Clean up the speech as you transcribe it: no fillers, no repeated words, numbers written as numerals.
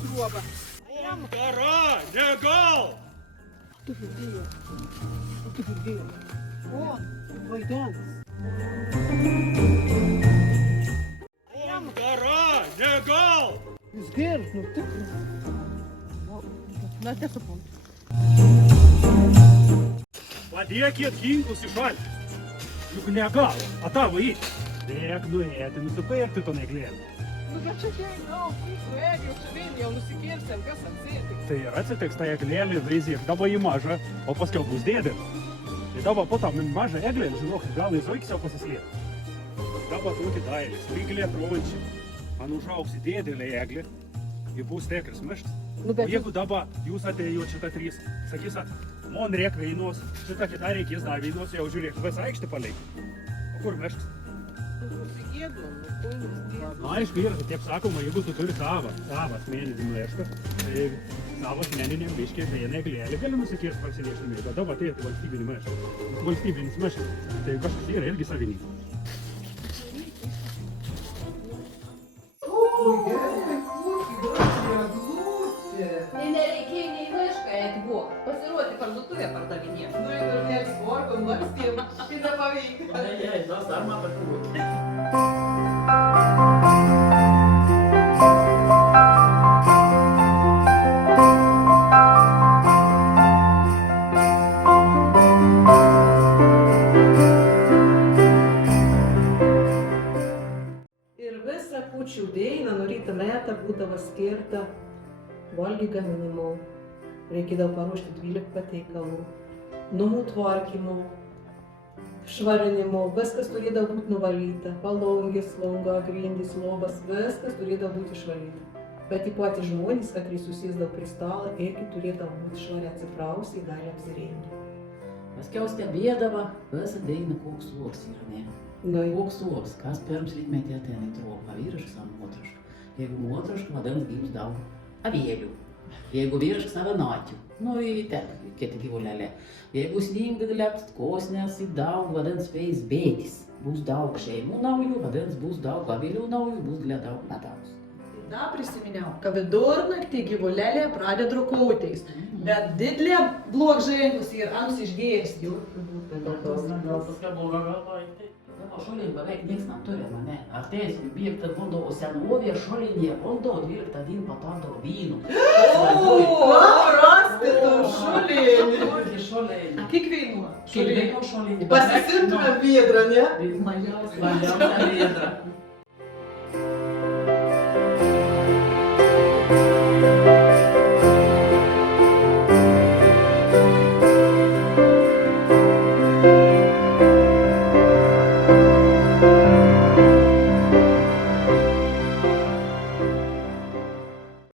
sruoba. Kara, ne gal! Tu girdėjau. Tu girdėjau. O, vaidens. Kara, ne gal! Jis geras, nu tikras. Mes nesuprantam. Padėkit ginklus į šalį. Juk ne gal, a tavo į. Dėk nuėti, nusipirkti to neglėlį. Nu, bet čia jau, jau čia vėl jau nusikirsim, kas atsėti. Tai ir atsitiks tą eglėlį, vaizdyk, dabar į mažą, o paskiau bus dėdė. Tai dabar po tam mažą eglėlį, žinok, gal į zoikis jau pasislėpti. Dabar tokį dailis, lyglė trončiai. Man užauksi dėdėlė eglė ir bus tekris miškas. Nu, O bet jeigu dabar jūs atėjot šitą trys, sakys, man reik veinos, šitą kitą reikės dar veinos, jau žiūrėk, visą aikštį paleik. O kur miškas? nusigėdom, nu, kur nusigėdom. Na, aišku, yra, taip sakoma, jeigu tu turi savą asmeninį mišką, tai savo asmeniniam miškė vieną eglėlį gali nusikirsti parsinešimai, bet dabar tai valstybinį mišką. Valstybinis miškas, tai kažkas yra irgi savininkas. Tai nereikėjo nei mišką eiti buvo. Pasiruoti parduotuvę pardavinėti. Nu, ir neeksportom, lakstėm, tai nepavyko. Ai, nós dar uma para Ir visa kūčių diena nuo ryto metą būdavo skirta valgių gaminimo. Reikėdavo paruošti 12 pateikalų, namų tvarkymo, švarinimo, viskas turėdavo būti nuvalyta, palongės, longa, grindys, lobas, viskas turėdavo būti išvalyta. Bet į patys žmonės, kad jis susėsdavo prie stalo, irgi turėdavo būti švaria atsiprausę, gali apsirengti. Paskiau stebėdavo, visą dainą koks uoks yra, ne? Koks uoks, kas pirms rytmetį ateina į trobą, vyriškas ar moteriškas. Jeigu moteriškas, vadins gims daug avėlių. Jeigu vyriškas avinačių, nu į ten, kiti gyvulėlė. Jeigu sninga lept kosnės į daug, vadins veis bėtis. Bus daug šeimų naujų, vadins bus daug avėlių naujų, bus glė daug medaus. Da prisiminiau, kad vidurnaktį gyvulėlė pradeda rukautis, bet didelė blogženklis ir ams išdėjęs jų. O šolien beveik nieks neturi, mane. Artėjęs jų bėgti bundo, o senovė šolinė bundo 12 dienų patardavo vynų. Paprasti tu šulinį. Kokį šolinį? Kiek kainuoja? Kiek šolinį? Pasisimtume vėdrą, ne? Mažiausia vėdra.